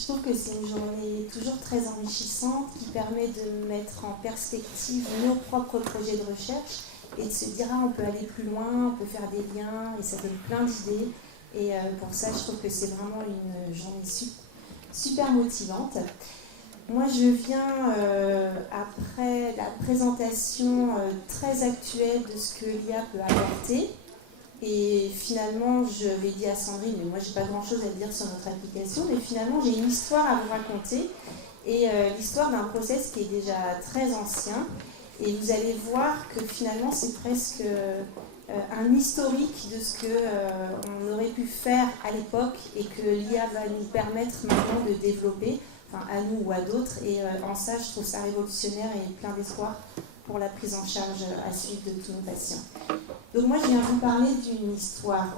Je trouve que c'est une journée toujours très enrichissante qui permet de mettre en perspective nos propres projets de recherche et de se dire on peut aller plus loin, on peut faire des liens et ça donne plein d'idées. Et pour ça, je trouve que c'est vraiment une journée super motivante. Moi, je viens après la présentation très actuelle de ce que l'IA peut apporter. Et finalement, je vais dire à Sandrine, mais moi, j'ai pas grand-chose à dire sur notre application, mais finalement, j'ai une histoire à vous raconter. Et l'histoire d'un process qui est déjà très ancien. Et vous allez voir que finalement, c'est presque un historique de ce qu'on aurait pu faire à l'époque et que l'IA va nous permettre maintenant de développer, enfin à nous ou à d'autres. Et en ça, je trouve ça révolutionnaire et plein d'espoir pour la prise en charge à suivre de tous nos patients. Donc moi, je viens vous parler d'une histoire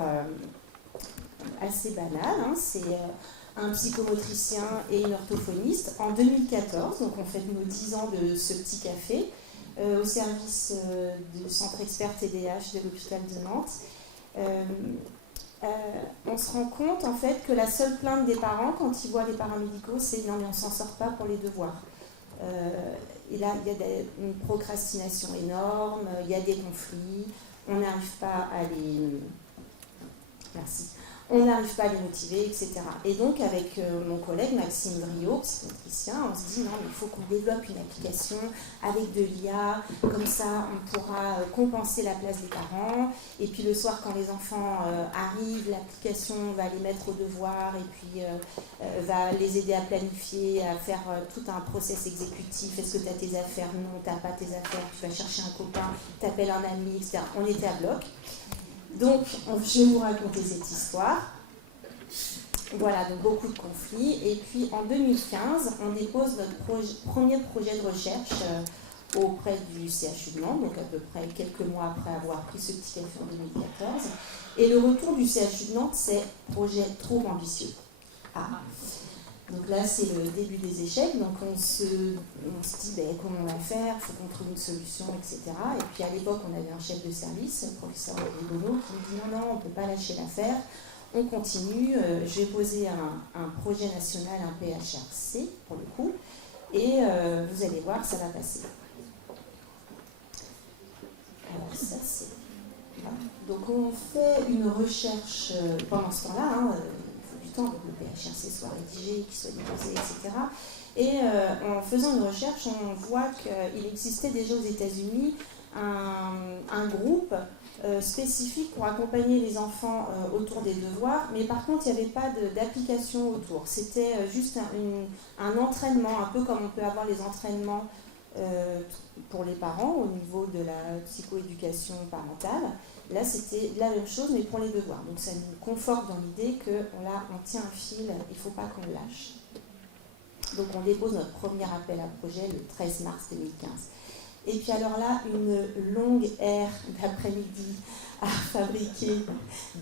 assez banale. Hein. C'est un psychomotricien et une orthophoniste en 2014. Donc on fête nos 10 ans de ce petit café au service du centre expert TDAH de l'hôpital de Nantes. On se rend compte en fait que la seule plainte des parents quand ils voient les paramédicaux, c'est non mais on s'en sort pas pour les devoirs. Et là, il y a une procrastination énorme, il y a des conflits, on n'arrive pas à les... Merci. On n'arrive pas à les motiver, etc. Et donc, avec mon collègue Maxime Driot, psychomotricien, on se dit non, mais il faut qu'on développe une application avec de l'IA, comme ça on pourra compenser la place des parents. Et puis le soir, quand les enfants arrivent, l'application va les mettre au devoir et puis va les aider à planifier, à faire tout un process exécutif. Est-ce que tu as tes affaires? Non, tu n'as pas tes affaires, tu vas chercher un copain, tu appelles un ami, etc. On était à bloc. Donc, je vais vous raconter cette histoire. Voilà, donc beaucoup de conflits. Et puis, en 2015, on dépose notre premier projet de recherche auprès du CHU de Nantes, donc à peu près quelques mois après avoir pris ce petit café en 2014. Et le retour du CHU de Nantes, c'est projet trop ambitieux. Ah. Donc là, c'est le début des échecs. Donc on se dit comment on va faire, il faut qu'on trouve une solution, etc. Et puis à l'époque, on avait un chef de service, le professeur Rigono, qui me dit non, on ne peut pas lâcher l'affaire, on continue. Je vais poser un projet national, un PHRC pour le coup, et vous allez voir, ça va passer. Alors ça, c'est... Voilà. Donc on fait une recherche pendant ce temps-là, hein, temps que le PHRC soit rédigé, qu'il soit déposé, etc. Et en faisant une recherche, on voit qu'il existait déjà aux États-Unis un groupe spécifique pour accompagner les enfants autour des devoirs, mais par contre, il n'y avait pas d'application autour. C'était juste un entraînement, un peu comme on peut avoir les entraînements pour les parents au niveau de la psychoéducation parentale. Là, c'était la même chose, mais pour les devoirs. Donc, ça nous conforte dans l'idée qu'on tient un fil, il ne faut pas qu'on le lâche. Donc, on dépose notre premier appel à projet le 13 mars 2015. Et puis, alors là, une longue ère d'après-midi à fabriquer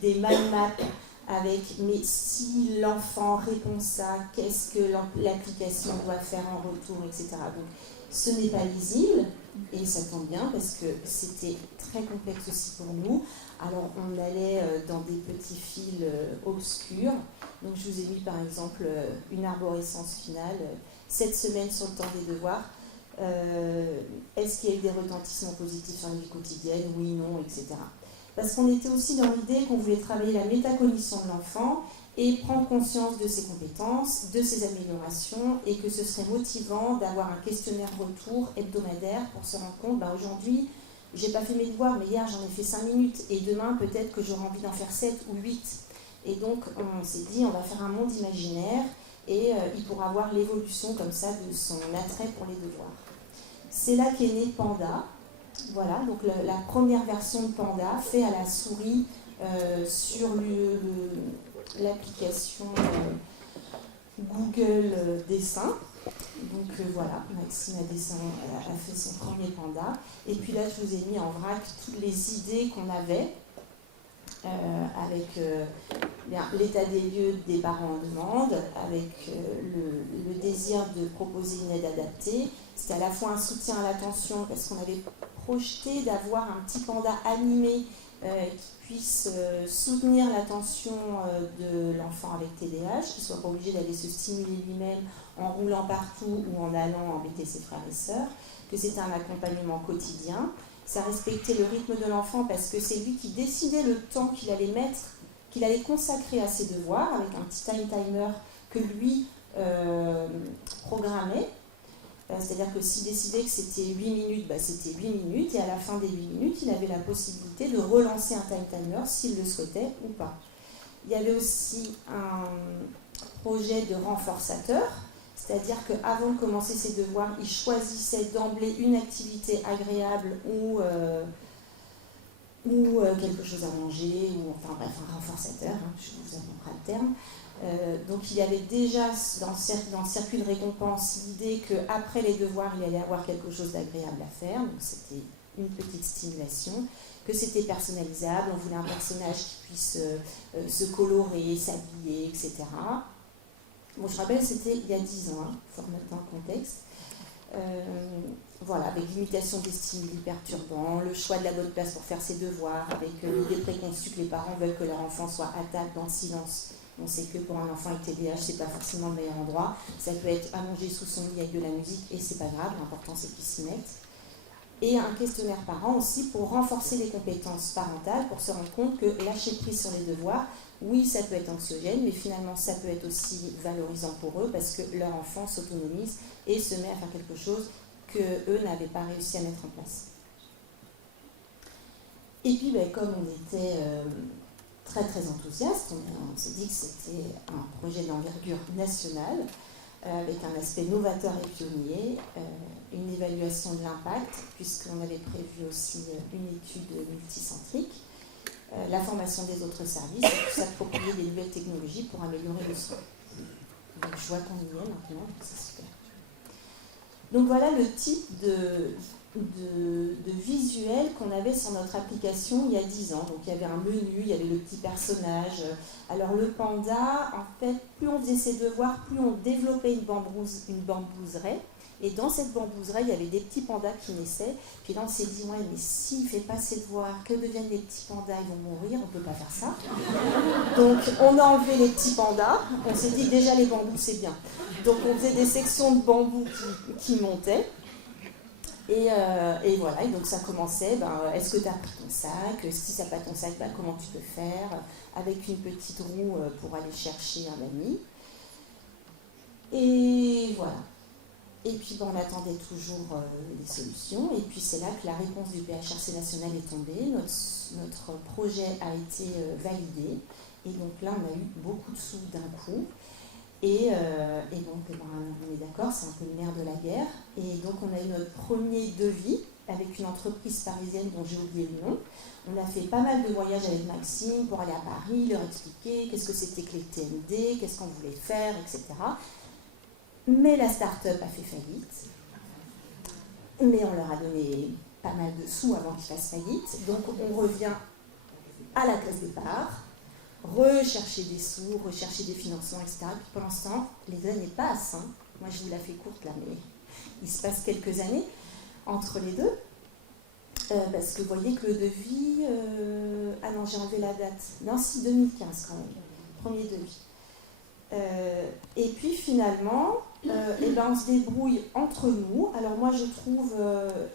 des mind maps avec « mais si l'enfant répond ça, qu'est-ce que l'application doit faire en retour », etc. Donc, ce n'est pas lisible, et ça tombe bien parce que c'était très complexe aussi pour nous. Alors on allait dans des petits fils obscurs. Donc je vous ai mis par exemple une arborescence finale. 7 semaines sur le temps des devoirs. Est-ce qu'il y a eu des retentissements positifs sur la vie quotidienne? Oui, non, etc. Parce qu'on était aussi dans l'idée qu'on voulait travailler la métacognition de l'enfant et prendre conscience de ses compétences, de ses améliorations, et que ce serait motivant d'avoir un questionnaire retour hebdomadaire pour se rendre compte, aujourd'hui, j'ai pas fait mes devoirs, mais hier j'en ai fait 5 minutes, et demain peut-être que j'aurai envie d'en faire 7 ou 8. Et donc on s'est dit, on va faire un monde imaginaire, et il pourra voir l'évolution comme ça de son attrait pour les devoirs. C'est là qu'est né Panda. Voilà, donc la première version de Panda, fait à la souris sur l'application Google Dessin. Donc voilà, Maxime a fait son premier Panda. Et puis là, je vous ai mis en vrac toutes les idées qu'on avait avec l'état des lieux des parents en demande, avec le désir de proposer une aide adaptée. C'était à la fois un soutien à l'attention parce qu'on avait projeté d'avoir un petit panda animé qui puisse soutenir l'attention de l'enfant avec TDAH, qu'il ne soit pas obligé d'aller se stimuler lui-même en roulant partout ou en allant embêter ses frères et sœurs, que c'était un accompagnement quotidien. Ça respectait le rythme de l'enfant parce que c'est lui qui décidait le temps qu'il allait mettre, qu'il allait consacrer à ses devoirs, avec un petit timer que lui programmait. C'est-à-dire que s'il décidait que c'était 8 minutes, c'était 8 minutes, et à la fin des 8 minutes, il avait la possibilité de relancer un timer s'il le souhaitait ou pas. Il y avait aussi un projet de renforçateur, c'est-à-dire qu'avant de commencer ses devoirs, il choisissait d'emblée une activité agréable ou quelque chose à manger, ou enfin bref, un renforçateur, je vous apprendrai le terme. Donc il y avait déjà dans le circuit de récompense l'idée qu'après les devoirs, il allait avoir quelque chose d'agréable à faire, donc c'était une petite stimulation, que c'était personnalisable, on voulait un personnage qui puisse se colorer, s'habiller, etc. Bon, je rappelle, c'était il y a 10 ans, il faut remettre dans le contexte. Voilà, avec l'imitation des stimuli perturbants, le choix de la bonne place pour faire ses devoirs, avec l'idée préconçue que les parents veulent que leur enfant soit à table dans le silence. On sait que pour un enfant avec TDAH, c'est pas forcément le meilleur endroit. Ça peut être allongé sous son lit avec de la musique et c'est pas grave, l'important c'est qu'il s'y mette. Et un questionnaire parent aussi pour renforcer les compétences parentales, pour se rendre compte que lâcher prise sur les devoirs, oui, ça peut être anxiogène, mais finalement ça peut être aussi valorisant pour eux parce que leur enfant s'autonomise et se met à faire quelque chose qu'eux n'avaient pas réussi à mettre en place. Et puis, comme on était très très enthousiaste, on s'est dit que c'était un projet d'envergure nationale, avec un aspect novateur et pionnier, une évaluation de l'impact, puisqu'on avait prévu aussi une étude multicentrique, la formation des autres services, et tout s'approprier des nouvelles technologies pour améliorer le soin. Donc je vois qu'on y est maintenant, c'est super. Donc voilà le type de visuel qu'on avait sur notre application il y a 10 ans. Donc il y avait un menu, il y avait le petit personnage. Alors le panda, en fait, plus on faisait ses devoirs, plus on développait une bambouseraie. Et dans cette bambouseraie, il y avait des petits pandas qui naissaient. Puis là, on s'est dit, ouais, mais s'il ne fait pas ses devoirs, que deviennent les petits pandas? Ils vont mourir, on ne peut pas faire ça. Donc on a enlevé les petits pandas. On s'est dit, déjà les bambous, c'est bien. Donc on faisait des sections de bambou qui montaient. Et voilà, et donc ça commençait, est-ce que tu as pris ton sac? Si tu n'as pas ton sac, comment tu peux faire? Avec une petite roue pour aller chercher un ami. Et voilà. Et puis on attendait toujours les solutions. Et puis c'est là que la réponse du PHRC national est tombée. Notre projet a été validé. Et donc là, on a eu beaucoup de sous d'un coup. Et donc, on est d'accord, c'est un peu le nerf de la guerre. Et donc, on a eu notre premier devis avec une entreprise parisienne dont j'ai oublié le nom. On a fait pas mal de voyages avec Maxime pour aller à Paris, leur expliquer qu'est-ce que c'était que les TMD, qu'est-ce qu'on voulait faire, etc. Mais la start-up a fait faillite. Mais on leur a donné pas mal de sous avant qu'ils fassent faillite. Donc, on revient à la case départ. Rechercher des sous, rechercher des financements, etc. Puis pendant ce temps, les années passent. Moi, je vous la fais courte là, mais il se passe quelques années entre les deux. Parce que vous voyez que le devis... Ah non, j'ai enlevé la date. Non, si, 2015 quand même. Premier devis. Et puis finalement, on se débrouille entre nous. Alors moi je trouve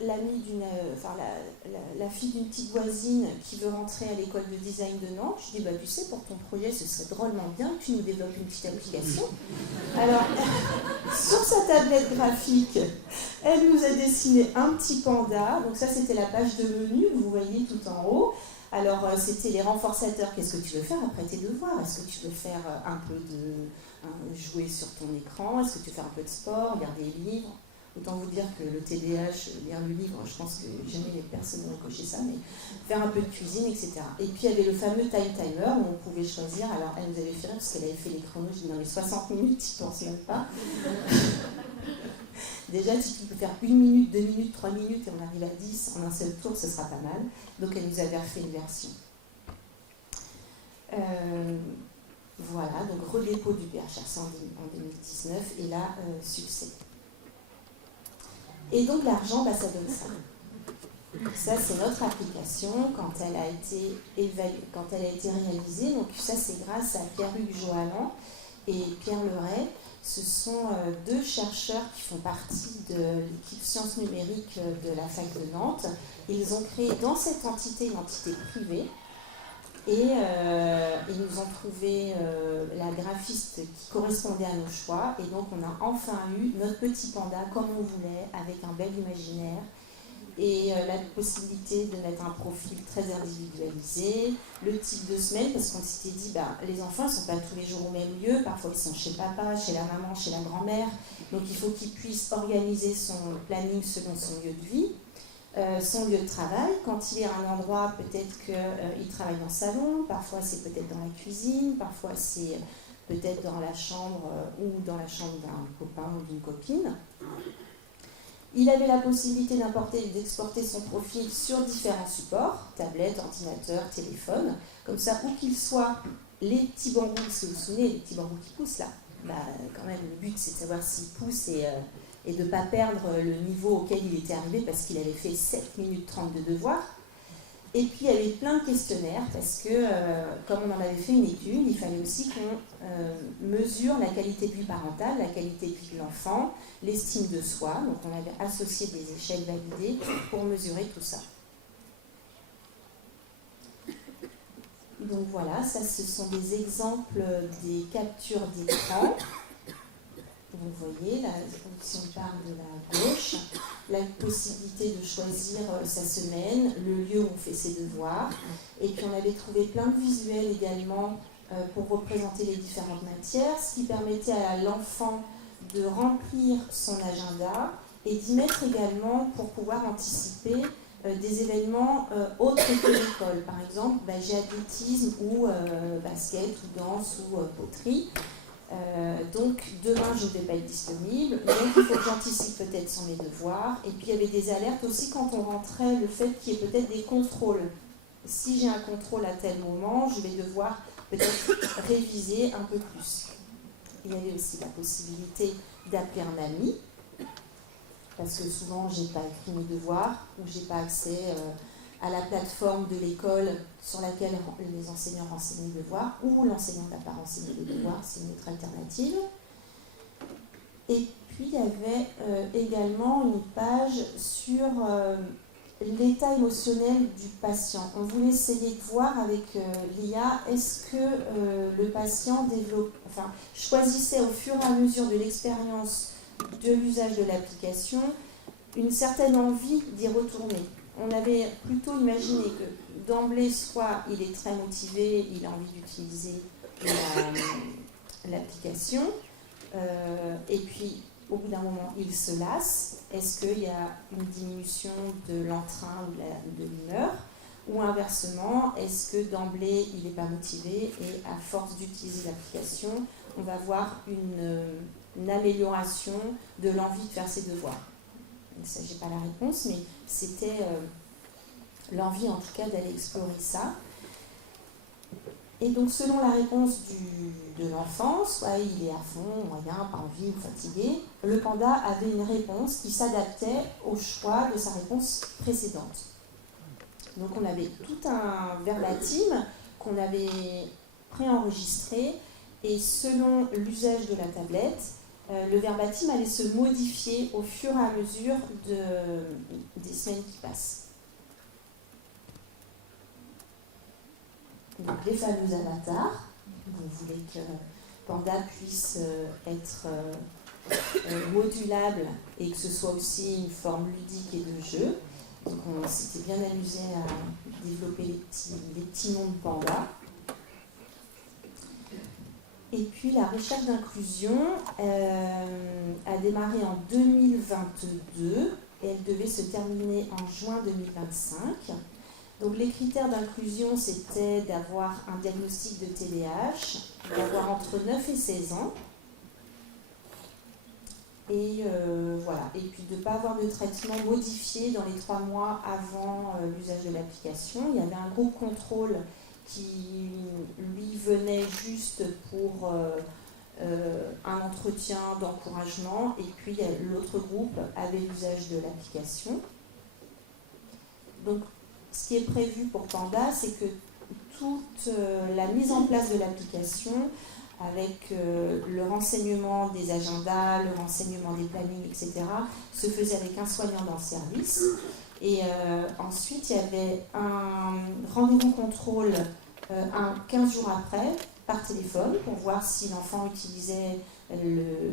l'amie la fille d'une petite voisine qui veut rentrer à l'école de design de Nantes. Je dis tu sais, pour ton projet ce serait drôlement bien que tu nous développes une petite application. Alors sur sa tablette graphique, elle nous a dessiné un petit panda. Donc ça c'était la page de menu que vous voyez tout en haut. Alors, c'était les renforçateurs. Qu'est-ce que tu veux faire après tes devoirs? Est-ce que tu veux faire un peu jouer sur ton écran? Est-ce que tu veux faire un peu de sport, lire des livres? Autant vous dire que le TDAH, lire le livre, je pense que jamais les personnes n'ont coché ça, mais faire un peu de cuisine, etc. Et puis, il y avait le fameux timer où on pouvait choisir. Alors, elle nous avait fait rire parce qu'elle avait fait les chronos. Je dis, dans les 60 minutes, tu ne penses même pas. Déjà, si tu peux faire 1 minute, 2 minutes, 3 minutes et on arrive à 10 en un seul tour, ce sera pas mal. Donc, elle nous avait refait une version. Voilà, donc redépôt du PHRC en 2019 et là, succès. Et donc, l'argent, ça donne ça. Ça, c'est notre application quand elle a été réalisée. Donc ça, c'est grâce à Pierre-Hugues Joallan et Pierre Leray. Ce sont deux chercheurs qui font partie de l'équipe sciences numériques de la fac de Nantes. Ils ont créé dans cette entité une entité privée et ils nous ont trouvé la graphiste qui correspondait à nos choix. Et donc on a enfin eu notre petit panda comme on voulait, avec un bel imaginaire et la possibilité de mettre un profil très individualisé, le type de semaine, parce qu'on s'était dit, les enfants ne sont pas tous les jours au même lieu, parfois ils sont chez papa, chez la maman, chez la grand-mère, donc il faut qu'ils puissent organiser son planning selon son lieu de vie, son lieu de travail. Quand il est à un endroit, peut-être qu'il travaille dans le salon, parfois c'est peut-être dans la cuisine, parfois c'est peut-être dans la chambre ou dans la chambre d'un copain ou d'une copine. Il avait la possibilité d'importer et d'exporter son profil sur différents supports, tablette, ordinateur, téléphone. Comme ça, où qu'il soit, les petits bambous, si vous vous souvenez, les petits bambous qui poussent là, quand même, le but c'est de savoir s'ils poussent et de ne pas perdre le niveau auquel il était arrivé parce qu'il avait fait 7 minutes 30 de devoirs. Et puis il y avait plein de questionnaires parce que, comme on en avait fait une étude, il fallait aussi qu'on mesure la qualité de vie parentale, la qualité de vie de l'enfant, l'estime de soi. Donc on avait associé des échelles validées pour mesurer tout ça. Donc voilà, ça ce sont des exemples des captures d'écran. Vous voyez, là, si on parle de la gauche, la possibilité de choisir sa semaine, le lieu où on fait ses devoirs. Et puis on avait trouvé plein de visuels également pour représenter les différentes matières, ce qui permettait à l'enfant de remplir son agenda et d'y mettre également pour pouvoir anticiper des événements autres que l'école. Par exemple, j'ai athlétisme ou basket ou danse ou poterie. Donc demain je ne vais pas être disponible, donc il faut que j'anticipe peut-être sur mes devoirs. Et puis il y avait des alertes aussi quand on rentrait, le fait qu'il y ait peut-être des contrôles. Si j'ai un contrôle à tel moment, je vais devoir peut-être réviser un peu plus. Il y avait aussi la possibilité d'appeler un ami, parce que souvent j'ai pas écrit mes devoirs ou j'ai pas accès à la plateforme de l'école sur laquelle les enseignants renseignent les devoirs, ou l'enseignant n'a pas renseigné les devoirs, c'est une autre alternative. Et puis il y avait également une page sur l'état émotionnel du patient. On voulait essayer de voir avec l'IA, est-ce que le patient choisissait au fur et à mesure de l'expérience de l'usage de l'application une certaine envie d'y retourner. On avait plutôt imaginé que d'emblée, soit il est très motivé, il a envie d'utiliser l'application, et puis au bout d'un moment, il se lasse. Est-ce qu'il y a une diminution de l'entrain ou de l'humeur? Ou inversement, est-ce que d'emblée, il n'est pas motivé et à force d'utiliser l'application, on va voir une amélioration de l'envie de faire ses devoirs? Ça, je n'ai pas la réponse, mais c'était l'envie en tout cas d'aller explorer ça. Et donc selon la réponse de l'enfant, soit il est à fond, moyen, pas envie ou fatigué, le panda avait une réponse qui s'adaptait au choix de sa réponse précédente. Donc on avait tout un verbatim qu'on avait préenregistré et selon l'usage de la tablette, le verbatim allait se modifier au fur et à mesure des semaines qui passent. Donc les fameux avatars, vous voulez que Panda puisse être modulable et que ce soit aussi une forme ludique et de jeu. Donc on s'était bien amusé à développer les petits noms de Panda. Et puis la recherche d'inclusion a démarré en 2022 et elle devait se terminer en juin 2025. Donc les critères d'inclusion, c'était d'avoir un diagnostic de TDAH, d'avoir entre 9 et 16 ans, et voilà. Et puis de ne pas avoir de traitement modifié dans les 3 mois avant l'usage de l'application. Il y avait un groupe contrôle qui, lui, venait juste pour un entretien d'encouragement, et puis l'autre groupe avait l'usage de l'application. Donc, ce qui est prévu pour Panda, c'est que toute la mise en place de l'application, avec le renseignement des agendas, le renseignement des plannings, etc., se faisait avec un soignant dans le service. Et ensuite, il y avait un rendez-vous contrôle 15 jours après, par téléphone, pour voir si l'enfant utilisait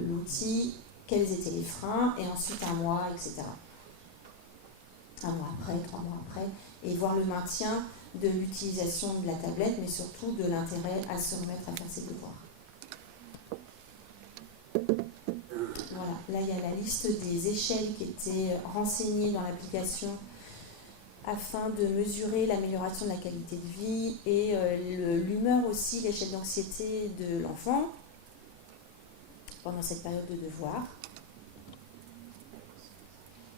l'outil, quels étaient les freins, et ensuite un mois, etc. Un mois après, 3 mois après, et voir le maintien de l'utilisation de la tablette, mais surtout de l'intérêt à se remettre à faire ses devoirs. Voilà, là il y a la liste des échelles qui étaient renseignées dans l'application afin de mesurer l'amélioration de la qualité de vie et l'humeur aussi, l'échelle d'anxiété de l'enfant pendant cette période de devoir.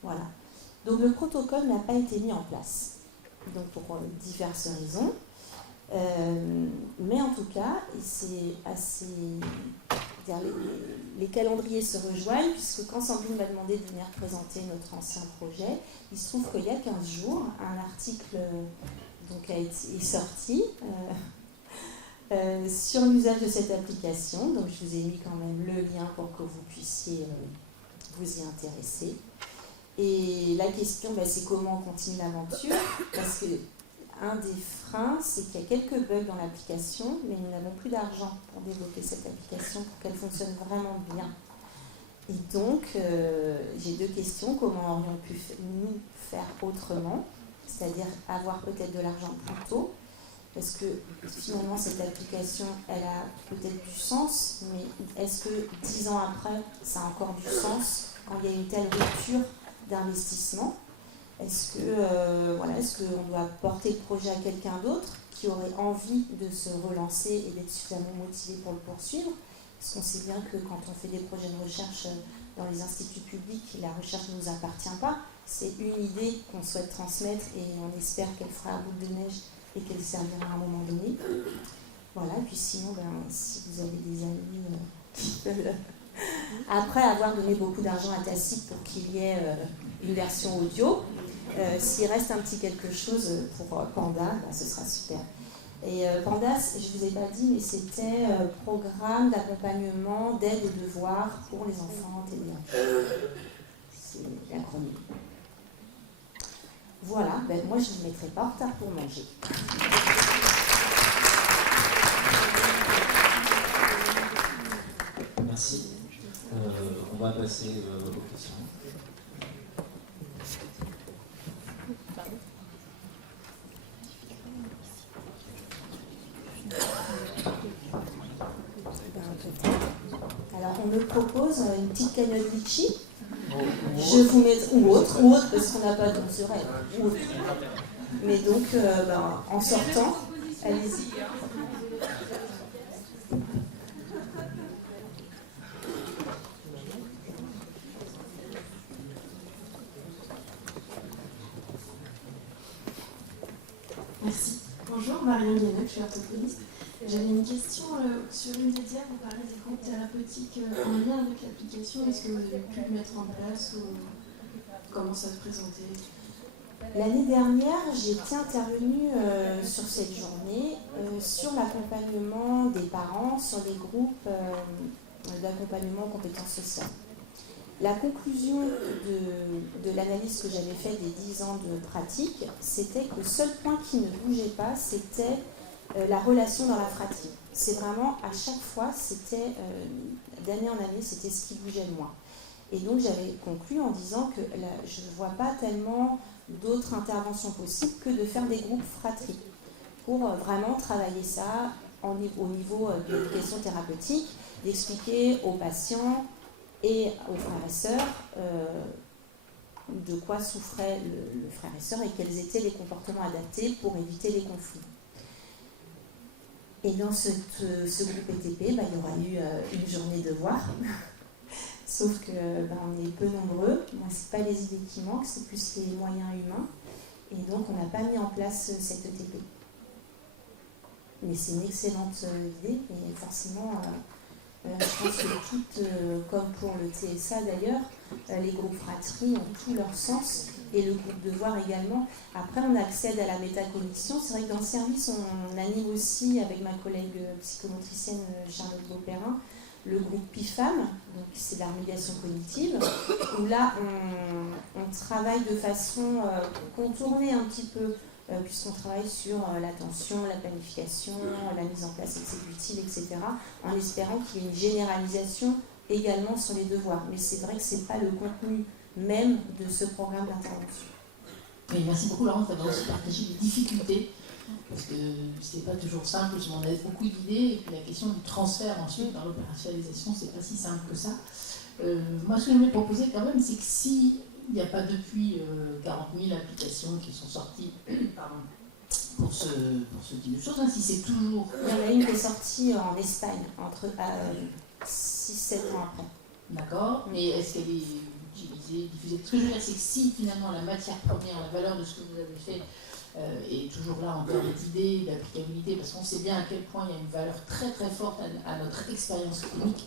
Voilà. Donc le protocole n'a pas été mis en place, donc pour diverses raisons. Mais en tout cas, c'est assez... Les calendriers se rejoignent, puisque quand Sandrine m'a demandé de venir présenter notre ancien projet, il se trouve qu'il y a 15 jours, un article donc, est sorti sur l'usage de cette application. Donc je vous ai mis quand même le lien pour que vous puissiez vous y intéresser. Et la question, c'est comment on continue l'aventure, parce que un des freins, c'est qu'il y a quelques bugs dans l'application, mais nous n'avons plus d'argent pour développer cette application pour qu'elle fonctionne vraiment bien. Et donc, j'ai 2 questions. Comment aurions pu nous faire autrement, c'est-à-dire avoir peut-être de l'argent plus tôt, parce que finalement, cette application, elle a peut-être du sens, mais est-ce que 10 ans après, ça a encore du sens quand il y a une telle rupture d'investissement? Est-ce qu'on doit porter le projet à quelqu'un d'autre qui aurait envie de se relancer et d'être suffisamment motivé pour le poursuivre? Parce qu'on sait bien que quand on fait des projets de recherche dans les instituts publics, la recherche ne nous appartient pas. C'est une idée qu'on souhaite transmettre et on espère qu'elle fera boule de neige et qu'elle servira à un moment donné. Voilà, et puis sinon, si vous avez des amis qui veulent... Après avoir donné beaucoup d'argent à Tacite pour qu'il y ait une version audio, s'il reste un petit quelque chose pour Panda, ce sera super. Et Panda, je ne vous ai pas dit, mais c'était programme d'accompagnement, d'aide aux devoirs pour les enfants TDAH. C'est l'acronyme. Voilà, moi je ne vous mettrai pas en retard pour manger. Merci. On va passer aux questions. Alors on me propose une petite cagnotte litchi. Je vous mets ou autre parce qu'on n'a pas de rêve. Ou autre. Mais donc en sortant, allez-y. Merci. Bonjour, Marianne Guénac, je suis orthophoniste. J'avais une question sur une des diables, vous parlez des groupes thérapeutiques en lien avec l'application. Est-ce que vous avez pu le mettre en place ou comment ça se présentait? L'année dernière, j'étais intervenue sur cette journée sur l'accompagnement des parents sur les groupes d'accompagnement aux compétences sociales. La conclusion de l'analyse que j'avais faite des 10 ans de pratique, c'était que le seul point qui ne bougeait pas, c'était la relation dans la fratrie. C'est vraiment, à chaque fois, c'était d'année en année, c'était ce qui bougeait le moins. Et donc j'avais conclu en disant que je ne vois pas tellement d'autres interventions possibles que de faire des groupes fratries pour vraiment travailler ça au niveau de l'éducation thérapeutique, d'expliquer aux patients et aux frères et sœurs de quoi souffrait le frère et sœur et quels étaient les comportements adaptés pour éviter les conflits. Et dans ce groupe ETP, il y aura eu une journée de devoir, sauf que on est peu nombreux. Moi, ce n'est pas les idées qui manquent, c'est plus les moyens humains. Et donc, on n'a pas mis en place cette ETP. Mais c'est une excellente idée, et forcément... je pense que comme pour le TSA d'ailleurs, Les groupes fratries ont tout leur sens et le groupe devoir également. Après, on accède à la métacognition. C'est vrai que dans le service, on anime aussi avec ma collègue psychomotricienne Charlotte Beauperrin le groupe PIFAM, donc c'est l'harmonisation cognitive, où là, on travaille de façon contournée un petit peu, puisqu'on travaille sur l'attention, la planification, la mise en place exécutive, etc., en espérant qu'il y ait une généralisation également sur les devoirs. Mais c'est vrai que ce n'est pas le contenu même de ce programme d'intervention. Oui, merci beaucoup Laurence d'avoir aussi partagé les difficultés, parce que c'est pas toujours simple, on a beaucoup d'idées, et puis la question du transfert ensuite dans l'opérationnalisation, c'est pas si simple que ça. Moi, ce que je voulais proposer quand même, c'est que s'il n'y a pas depuis 40 000 applications qui sont sorties pour ce type de choses, hein, si c'est toujours... Il y en a une qui est sortie en Espagne, entre 6-7 ans après. D'accord, mais est-ce qu'elle est utilisée, diffusée? Ce que je veux dire, c'est que si finalement la matière première, la valeur de ce que vous avez fait est toujours là en termes d'idées, d'applicabilité, parce qu'on sait bien à quel point il y a une valeur très très forte à notre expérience clinique,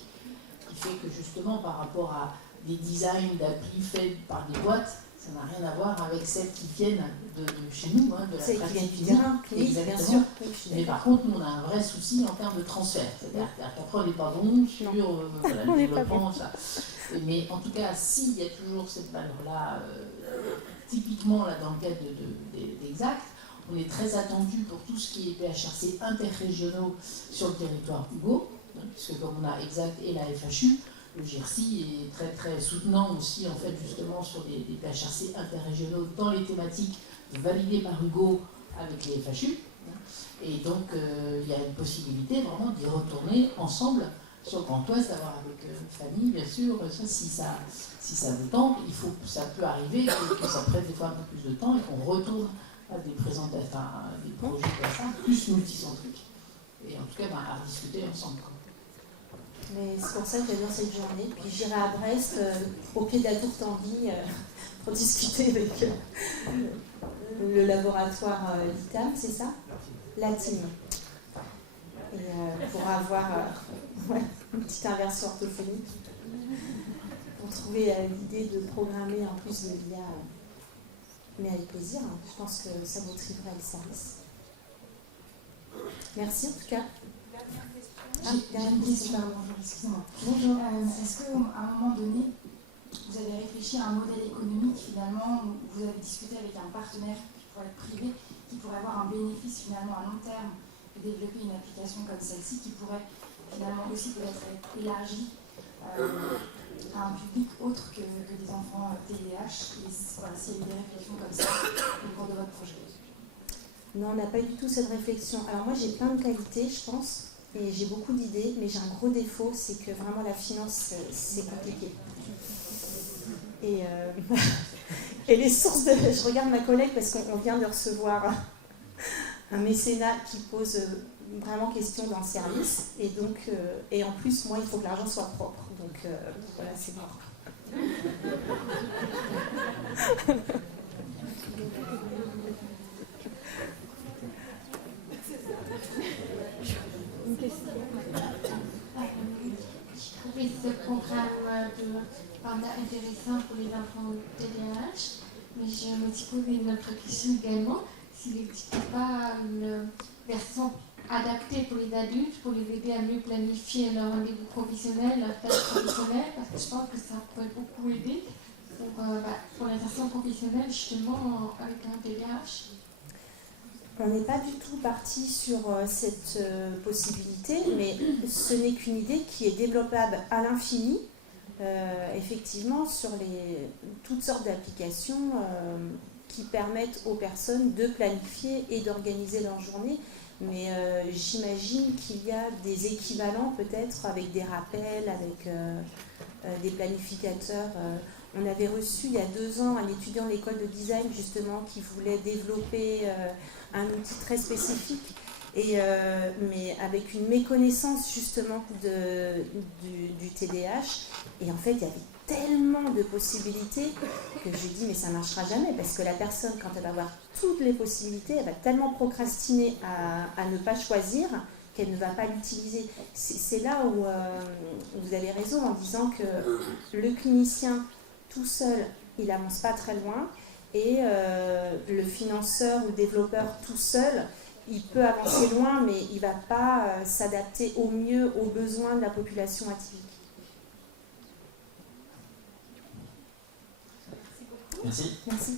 qui fait que justement par rapport à des designs d'applis faits par des boîtes, ça n'a rien à voir avec celles qui viennent de chez nous, hein, de la pratique du terrain, bien sûr. Mais par contre, nous, on a un vrai souci en termes de transfert. C'est-à-dire qu'après, on n'est pas bon sur le développement, ça. Mais en tout cas, s'il y a toujours cette valeur-là, typiquement là, dans le cadre d'Exact, on est très attendu pour tout ce qui est PHRC interrégionaux sur le territoire Hugo, hein, puisque comme on a Exact et la FHU, le GIRCI est très très soutenant aussi en fait justement sur des PHRC interrégionaux dans les thématiques validées par Hugo avec les FHU. Et donc il y a une possibilité vraiment d'y retourner ensemble sur le Grand Ouest, d'avoir avec Fanny, bien sûr, ça, si ça vous tente, ça peut arriver que ça prenne des fois un peu plus de temps et qu'on retourne à des présentations, des projets comme ça, plus multicentriques. Et en tout cas, à discuter ensemble. Mais c'est pour ça que j'adore cette journée. Puis j'irai à Brest, au pied de la tour Tanguy, pour discuter avec le laboratoire LITAM, c'est ça? La team. Et pour avoir une petite inversion orthophonique, pour trouver l'idée de programmer en plus de l'IA, mais avec plaisir. Hein. Je pense que ça motiverait le service. Merci en tout cas. J'ai une question. Excusez-moi. Bonjour. Est-ce qu'à un moment donné, vous avez réfléchi à un modèle économique finalement, où vous avez discuté avec un partenaire qui pourrait être privé, qui pourrait avoir un bénéfice finalement à long terme de développer une application comme celle-ci, qui pourrait finalement aussi peut-être être élargie à un public autre que des enfants TDAH, et voilà, s'il y a eu des réflexions comme ça au cours de votre projet? Non, on n'a pas du tout cette réflexion. Alors moi j'ai plein de qualités, je pense. Et j'ai beaucoup d'idées, mais j'ai un gros défaut, c'est que vraiment la finance, c'est compliqué. Et, et les sources de... Je regarde ma collègue parce qu'on vient de recevoir un mécénat qui pose vraiment question dans le service. Et donc, et en plus, moi, il faut que l'argent soit propre. Donc voilà, c'est mort. J'ai trouvé ce programme de panda intéressant pour les enfants TDAH, mais je me suis posé une autre question également, s'il n'existe pas une version adaptée pour les adultes, pour les aider à mieux planifier leur rendez-vous professionnel, leur tâche professionnelle, parce que je pense que ça pourrait beaucoup aider pour l'insertion professionnelle justement avec un TDAH. On n'est pas du tout parti sur cette possibilité, mais ce n'est qu'une idée qui est développable à l'infini, effectivement, sur toutes sortes d'applications qui permettent aux personnes de planifier et d'organiser leur journée. Mais j'imagine qu'il y a des équivalents peut-être avec des rappels, avec des planificateurs. On avait reçu il y a 2 ans un étudiant de l'école de design justement qui voulait développer un outil très spécifique, mais avec une méconnaissance justement du TDAH. Et en fait, il y avait tellement de possibilités que je lui dis mais ça ne marchera jamais, parce que la personne, quand elle va avoir toutes les possibilités, elle va tellement procrastiner à ne pas choisir qu'elle ne va pas l'utiliser. C'est là où vous avez raison en disant que le clinicien, tout seul, il n'avance pas très loin. Et le financeur ou développeur tout seul, il peut avancer loin, mais il ne va pas s'adapter au mieux aux besoins de la population atypique. Merci. Merci.